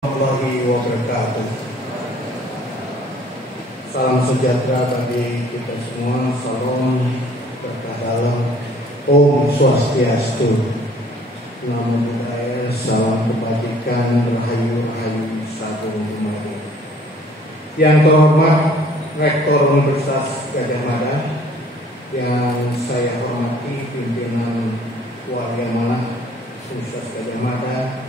Warahmatullahi wabarakatuh. Salam sejahtera bagi kita semua. Salam berkah dalam. Om Swastiastu. Namo Buddhaya. Salam kebajikan. Rahayu Sabu Mari. Yang terhormat Rektor Universitas Gadjah Mada, yang saya hormati pimpinan Warga Manah Universitas Gadjah Mada,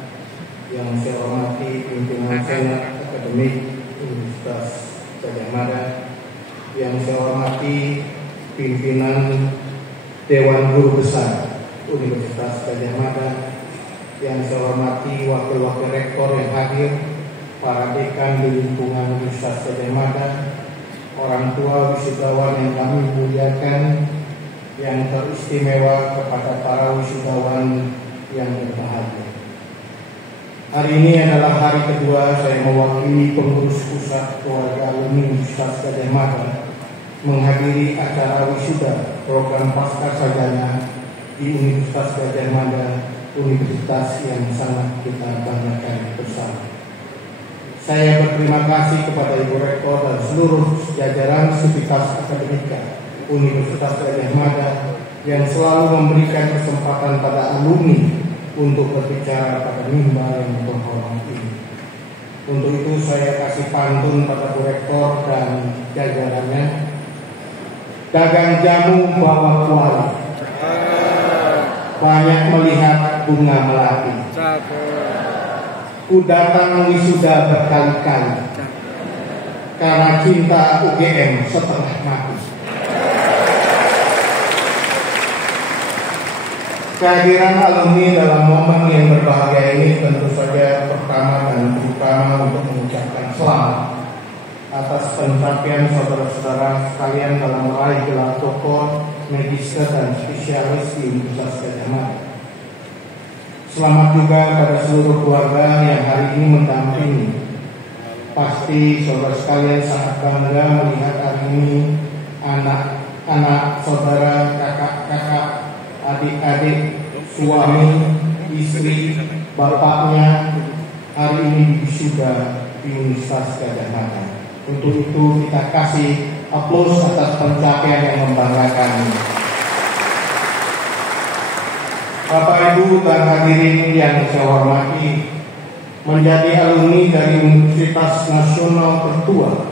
yang saya hormati pimpinan Senat Akademik Universitas Gadjah Mada, yang saya hormati pimpinan Dewan Guru Besar Universitas Gadjah Mada, yang saya hormati wakil-wakil rektor yang hadir, para dekan di lingkungan Universitas Gadjah Mada, orang tua wisudawan yang kami muliakan, yang teristimewa kepada para wisudawan yang berbahagia. Hari ini adalah hari kedua saya mewakili pengurus pusat keluarga alumni Universitas Gadjah Mada menghadiri acara wisuda program pascasarjana di Universitas Gadjah Mada, universitas yang sangat kita banggakan bersama. Saya berterima kasih kepada Ibu Rektor dan seluruh jajaran Sivitas Akademika Universitas Gadjah Mada yang selalu memberikan kesempatan pada alumni untuk berbicara pada mimbar yang terhormat ini. Untuk itu saya kasih pantun pada Bu Rektor dan jajarannya. Dagang jamu bawa kuali, banyak melihat bunga melati. Ku datang wisuda berkali-kali karena cinta UGM setengah mati. Kehadiran alumni dalam momen yang berbahagia ini tentu saja pertama dan terutama untuk mengucapkan selamat atas pencapaian saudara-saudara sekalian dalam meraih gelar doktor, magister dan spesialis di Universitas Gadjah Mada. Selamat juga pada seluruh keluarga yang hari ini mendampingi. Pasti saudara sekalian sangat bangga melihat hari ini anak-anak saudara, kakak-kakak, adik-adik, suami, istri, bapaknya hari ini wisuda di Universitas Gadjah Mada. Untuk itu kita kasih aplaus atas pencapaian yang membanggakan ini. Bapak Ibu dan hadirin yang saya hormati, menjadi alumni dari Universitas Nasional tertua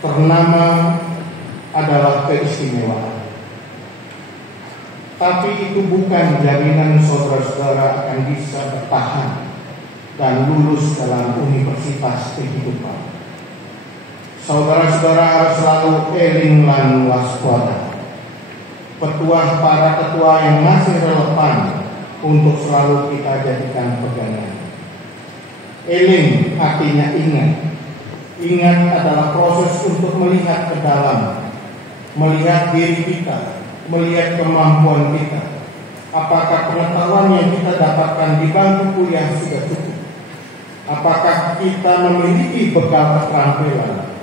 ternama adalah keistimewaan. Tapi itu bukan jaminan saudara-saudara akan bisa bertahan dan lulus dalam universitas kehidupan. Saudara-saudara harus selalu eling lan waspada. Petuah para ketua yang masih relevan untuk selalu kita jadikan pegangan. Eling artinya ingat. Ingat adalah proses untuk melihat ke dalam, melihat diri kita, melihat kemampuan kita. Apakah pengetahuan yang kita dapatkan di bangku kuliah sudah cukup? Apakah kita memiliki bekal keterampilan?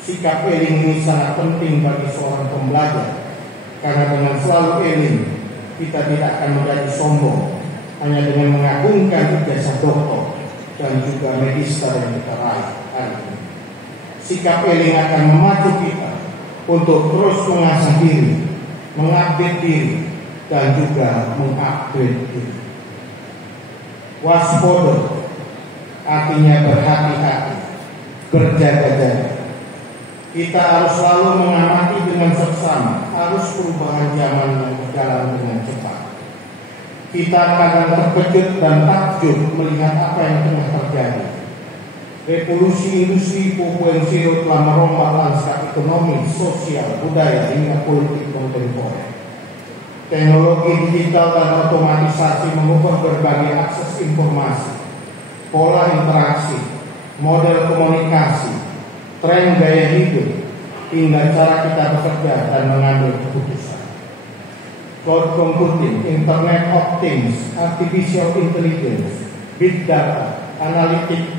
Sikap eling ini sangat penting bagi seorang pembelajar, karena dengan selalu eling kita tidak akan menjadi sombong hanya dengan mengagungkan ijazah doktor dan juga magister yang kita raih hari ini. Sikap eling akan memacu kita untuk terus mengasah diri, mengupdate diri, dan juga mengupgrade diri. Waspada artinya berhati-hati, berjaga-jaga. Kita harus selalu mengamati dengan seksama arus perubahan zaman yang berjalan dengan cepat. Kita kadang terkejut dan takjub melihat apa yang tengah terjadi. Revolusi industri 4.0 telah merombak lanskap ekonomi, sosial, budaya hingga politik kontemporer. Teknologi digital dan otomatisasi mengubah berbagai akses informasi, pola interaksi, model komunikasi, tren gaya hidup, hingga cara kita bekerja dan mengambil keputusan. Cloud computing, Internet of Things, Artificial Intelligence, Big Data, Analytics,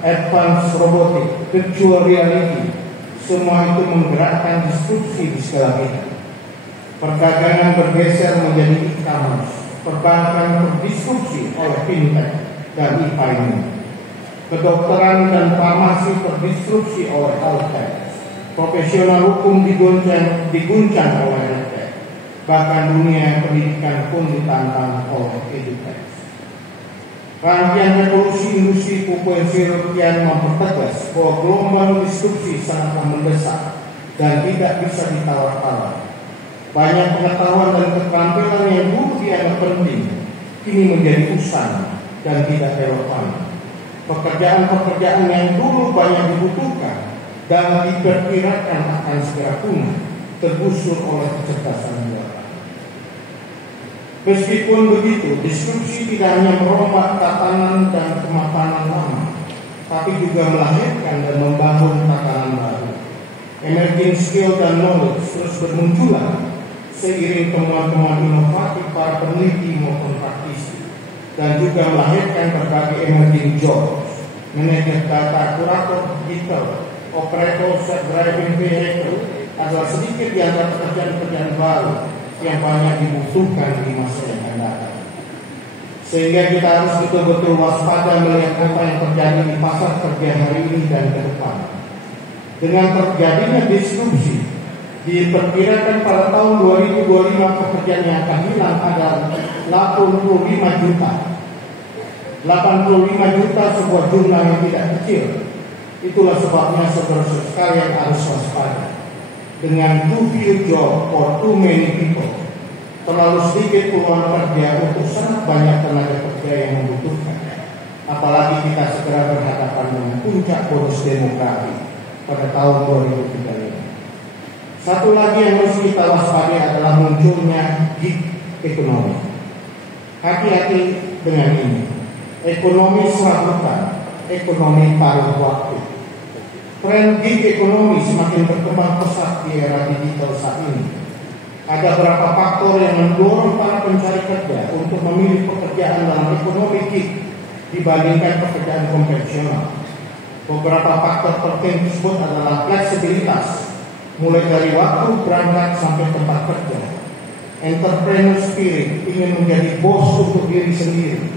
Advanced Robotics, Virtual Reality, semua itu menggerakkan diskusi di segala bidang. Perdagangan bergeser menjadi e-commerce, perbankan berdiskusi oleh fintech, dan IPA ini. Kedokteran dan farmasi terdisrupsi oleh healthcare. Profesional hukum diguncang oleh healthcare. Bahkan dunia pendidikan pun ditantang oleh edukasi. Rangkaian revolusi industri 4.0 kian mempertegas bahwa gelombang disrupsi sangatlah mendesak dan tidak bisa ditawar-tawar. Banyak pengetahuan dan keterampilan yang dulu dianggap penting kini menjadi usang dan tidak relevan. Pekerjaan-pekerjaan yang dulu banyak dibutuhkan dan diperkirakan akan segera punah tergusur oleh kecerdasan buatan. Meskipun begitu, disrupsi tidak hanya merombak tatanan dan kemapanan lama, tapi juga melahirkan dan membangun tatanan baru. Emerging skill dan knowledge terus bermunculan seiring temuan-temuan inovatif para peneliti maupun praktisi, dan juga melahirkan berbagai emerging jobs, manajer data, kurator digital, operator self-driving vehicle adalah sedikit di antara pekerjaan-pekerjaan baru yang banyak dibutuhkan di masa yang akan datang. Sehingga kita harus betul-betul waspada melihat apa yang terjadi di pasar kerja hari ini dan ke depan. Dengan terjadinya disrupsi, diperkirakan pada tahun 2025 pekerjaan yang akan hilang adalah 85 juta. 85 juta sebuah jumlah yang tidak kecil. Itulah sebabnya saudara-saudara sekalian harus waspada. Dengan too few job or too many people, terlalu sedikit peluang kerja untuk sangat banyak tenaga kerja yang membutuhkan. Apalagi kita segera berhadapan dengan puncak bonus demografi pada tahun 2035. Satu lagi yang harus kita waspadai adalah munculnya gig ekonomi. Hati-hati dengan ini. Ekonomi serabutan, ekonomi paruh waktu. Tren gig ekonomi semakin berkembang pesat di era digital saat ini. Ada beberapa faktor yang mendorong para pencari kerja untuk memilih pekerjaan dalam ekonomi gig dibandingkan pekerjaan konvensional. Beberapa faktor penting tersebut adalah fleksibilitas, mulai dari waktu berangkat sampai tempat kerja. Entrepreneur spirit, ingin menjadi bos untuk diri sendiri,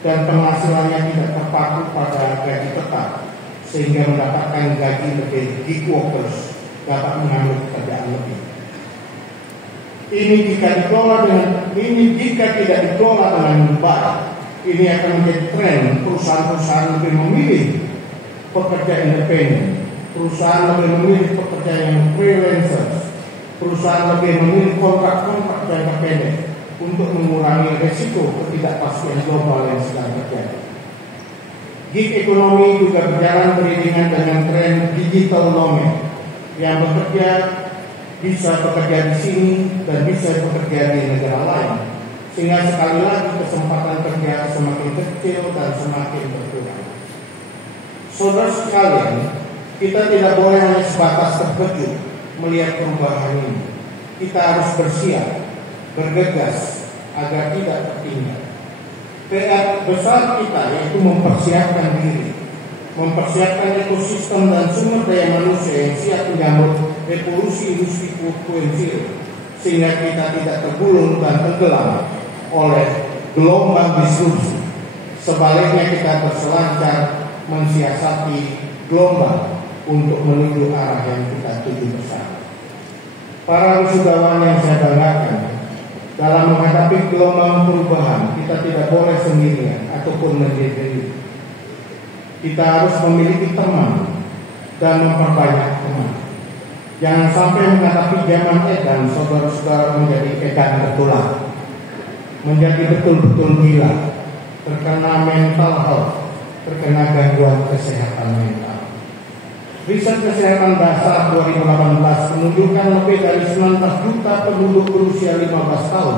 dan penghasilannya tidak terpaku pada gaji tetap, sehingga mendapatkan gaji lebih. Gig workers dapat mengambil pekerjaan lebih. Ini jika tidak dikelola dengan baik, ini akan menjadi tren. Perusahaan-perusahaan lebih memilih pekerja independen, perusahaan lebih memilih pekerja yang freelancers, perusahaan lebih memilih kontrak-kontrak jangka pendek untuk mengurangi risiko ketidakpastian global yang sedang terjadi. Gig ekonomi juga berjalan beriringan dengan tren digital nomad yang bisa bekerja di sini dan bisa bekerja di negara lain, sehingga sekali lagi kesempatan kerja semakin kecil dan semakin berkurang. Saudara sekalian, kita tidak boleh hanya sebatas terkejut melihat perubahan ini. Kita harus bersiap, bergegas agar tidak tertinggal. PR besar kita yaitu mempersiapkan diri, mempersiapkan ekosistem dan sumber daya manusia yang siap menyambut revolusi industri 4.0, sehingga kita tidak tergulung dan tenggelam oleh gelombang disrupsi. Sebaliknya kita berselancar mensiasati gelombang untuk menuju arah yang kita tuju bersama. Para wisudawan yang saya banggakan, dalam menghadapi gelombang perubahan, kita tidak boleh sendirian ataupun sendiri. Kita harus memiliki teman dan memperbanyak teman. Jangan sampai menghadapi zaman edan, saudara-saudara menjadi edan betulan, menjadi betul-betul gila, terkena mental health, terkena gangguan kesehatan mental. Riset kesehatan dasar 2018 menunjukkan lebih dari 19 juta penduduk berusia 15 tahun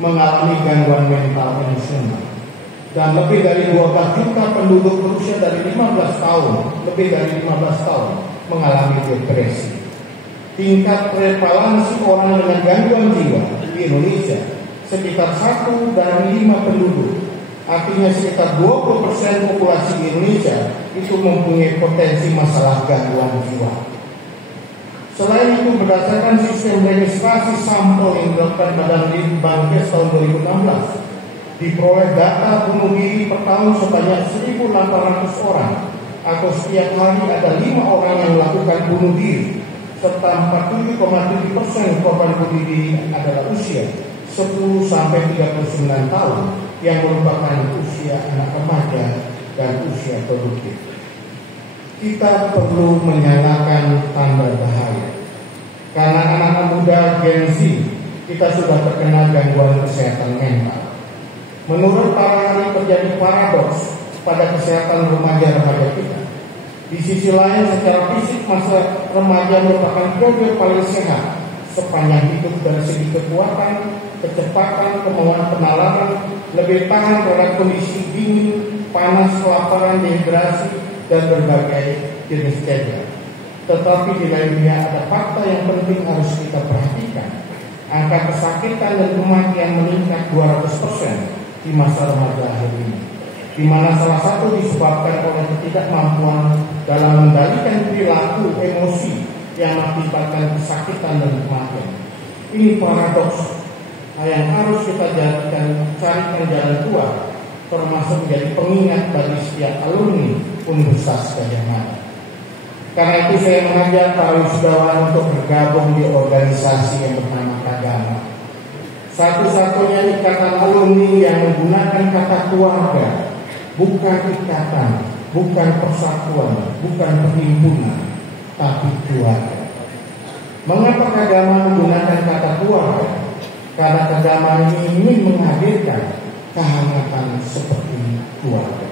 mengalami gangguan mental emosional, dan lebih dari 12 juta penduduk berusia dari 15 tahun mengalami depresi. Tingkat prevalensi orang dengan gangguan jiwa di Indonesia sekitar 1 dari 5 penduduk. Artinya sekitar 20% populasi di Indonesia itu mempunyai potensi masalah gangguan jiwa. Selain itu, berdasarkan sistem registrasi sampel yang dilakukan Badan Litbangkes tahun 2016, Diperoleh data bunuh diri per tahun sebanyak 1.800 orang, atau setiap hari ada 5 orang yang melakukan bunuh diri, serta 47,7% korban bunuh diri adalah usia 10 sampai 39 tahun yang merupakan usia anak remaja dan usia produktif. Kita perlu menyalakan tanda bahaya, karena anak-anak muda Gen Z kita sudah terkena gangguan kesehatan mental. Menurut para ahli terjadi paradoks pada kesehatan remaja-remaja kita. Di sisi lain, secara fisik masa remaja merupakan periode paling sehat sepanjang hidup dari segi kekuatan, kecepatan, kemauan penalaran, lebih tahan terhadap kondisi dingin, panas, kelaparan, dehidrasi, dan berbagai jenis cedera. Tetapi di lainnya ada fakta yang penting harus kita perhatikan. Angka kesakitan dan kematian meningkat 200% di masa remaja akhir ini, di mana salah satu disebabkan oleh ketidakmampuan dalam mengendalikan perilaku emosi yang mengakibatkan kesakitan dan kematian. Ini paradoks yang harus kita carikan jalan keluar, termasuk menjadi pengingat bagi setiap alumni Universitas Gadjah Mada. Karena itu saya mengajak para wisudawan untuk bergabung di organisasi yang bernama Kagama. Satu-satunya ikatan alumni yang menggunakan kata keluarga, bukan ikatan, bukan persatuan, bukan perhimpunan, tapi keluarga. Mengapa Kagama menggunakan kata keluarga? Karena Kagama ini ingin menghadirkan kehangatan seperti keluarga.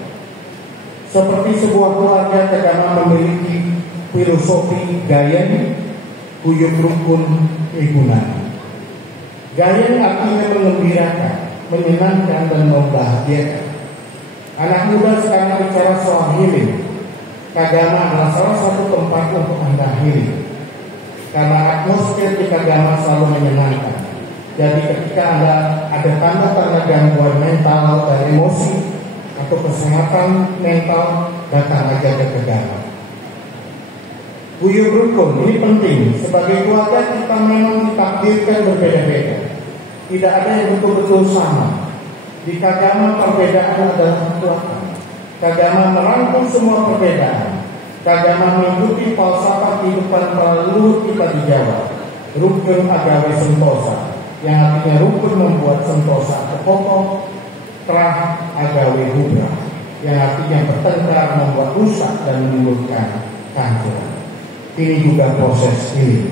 Seperti sebuah keluarga, Kagama memiliki filosofi Gayen, guyub rukun, ibunan. Gayen artinya mengembirakan, menyenangkan, dan membahagiakan. Anak muda sekarang bicara soal healing. Kagama adalah salah satu tempat untuk Anda healing, karena atmosfer di Kagama selalu menyenangkan. Jadi ketika Anda ada tanda-tanda gangguan mental dan emosi atau kesehatan mental, datang aja ke Kagama. Guyub rukun ini penting. Sebagai keluarga kita memang ditakdirkan berbeda-beda. Tidak ada yang betul-betul sama. Di Kagama perbedaan adalah kekuatan. Kagama merangkum semua perbedaan. Kagama mengikuti falsafah kehidupan para leluhur kita di Jawa. Rukun agawe sentosa, yang artinya rukun membuat sentosa kokoh. Trah agawe hubra, yang artinya bertengkar membuat rusak dan menimbulkan kehancuran. Ini juga proses ini.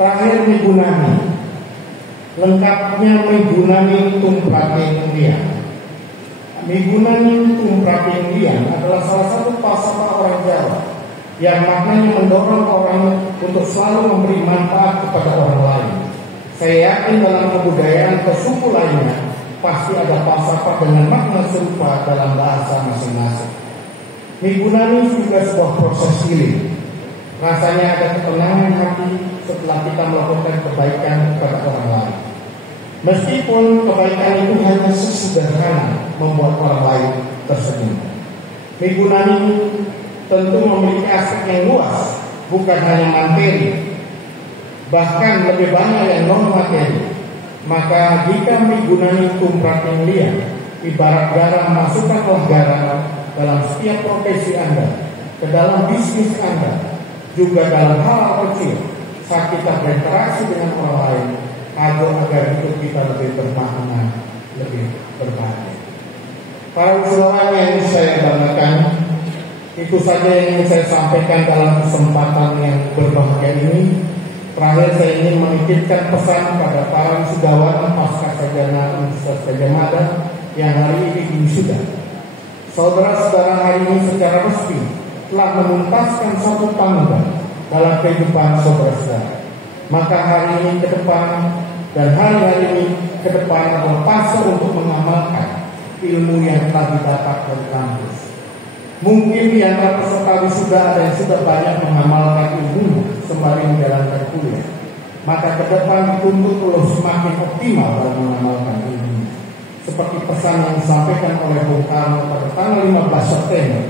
Terakhir Migunani. Lengkapnya Migunani Tumprating Liang. Migunani Tumprating Liang adalah salah satu falsafah orang Jawa yang maknanya mendorong orang untuk selalu memberi manfaat kepada orang lain. Saya yakin dalam kebudayaan atau suku lainnya pasti ada falsafah dengan makna serupa dalam bahasa masing-masing. Migunani juga sebuah proses healing. Rasanya ada ketenangan hati setelah kita melakukan kebaikan kepada orang lain. Meskipun kebaikan itu hanya sesederhana membuat orang lain tersenyum. Migunani tentu memiliki aspek yang luas, bukan hanya materi, bahkan lebih banyak yang non materi. Maka jika Migunani Tumprating Liang, ibarat garam, masukkanlah garam dalam setiap profesi Anda, ke dalam bisnis Anda, juga dalam hal kecil saat kita berinteraksi dengan orang lain, agar hidup kita lebih bermakna, lebih berbahagia. Para wisudawan yang saya banggakan, itu saja yang ingin saya sampaikan dalam kesempatan yang berbahagia ini. Terakhir saya ingin menitipkan pesan pada para wisudawan pasca sarjana Universitas Gadjah Mada yang hari ini wisuda. Saudara-saudara hari ini secara resmi telah menuntaskan satu tangga dalam kehidupan saudara-saudara. Maka hari ini ke depan dan hari-hari ini ke depan adalah fase untuk mengamalkan ilmu yang telah didapat dari kampus. Mungkin di antara peserta wisuda ada yang sudah banyak mengamalkan ilmu sembari menjalankan kuliah. Maka ke depan dituntut untuk semakin optimal dalam mengamalkan ilmu. Seperti pesan yang disampaikan oleh Bung Karno pada tanggal 15 September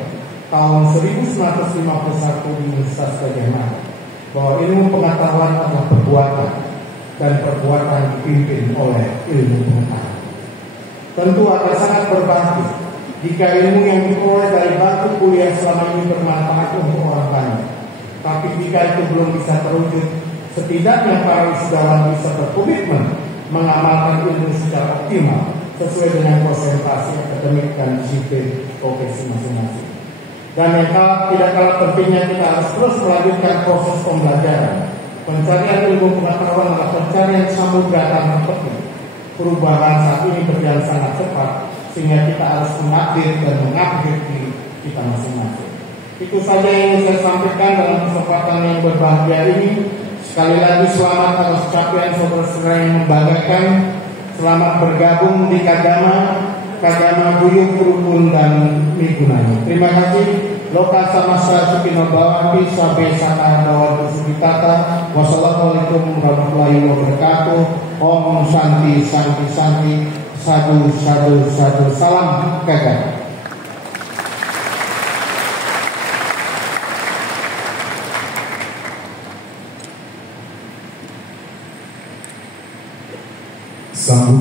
tahun 1951 di Universitas Gadjah Mada, bahwa ilmu pengetahuan adalah perbuatan, dan perbuatan dipimpin oleh ilmu pengetahuan. Tentu akan sangat berbakti jika ilmu yang diperoleh dari bangku kuliah selama ini bermanfaat untuk orang banyak. Tapi jika itu belum bisa terwujud, setidaknya para wisudawan bisa berkomitmen mengamalkan ilmu secara optimal sesuai dengan konsentrasi akademik dan disiplin profesi masing-masing. Dan yang tidak kalah pentingnya, kita harus terus melanjutkan proses pembelajaran. Pencarian ilmu pengetahuan adalah pencarian samudra tanpa tepi. Perubahan saat ini berjalan sangat cepat, sehingga kita harus mengupdate dan mengupgrade diri kita masing-masing. Itu saja yang saya sampaikan dalam kesempatan yang berbahagia ini. Sekali lagi selamat atas capaian saudara-saudara yang membanggakan. Selamat bergabung di Kagama Buyung Rukun dan Migunani. Terima kasih. Loka Samasa Sukino Bawati Sabe Sana Bawat Sukitata. Wassalamualaikum warahmatullahi wabarakatuh. Om Santi Santi Santi. Sadu Sadu Sadu. Salam Kagama. Sambut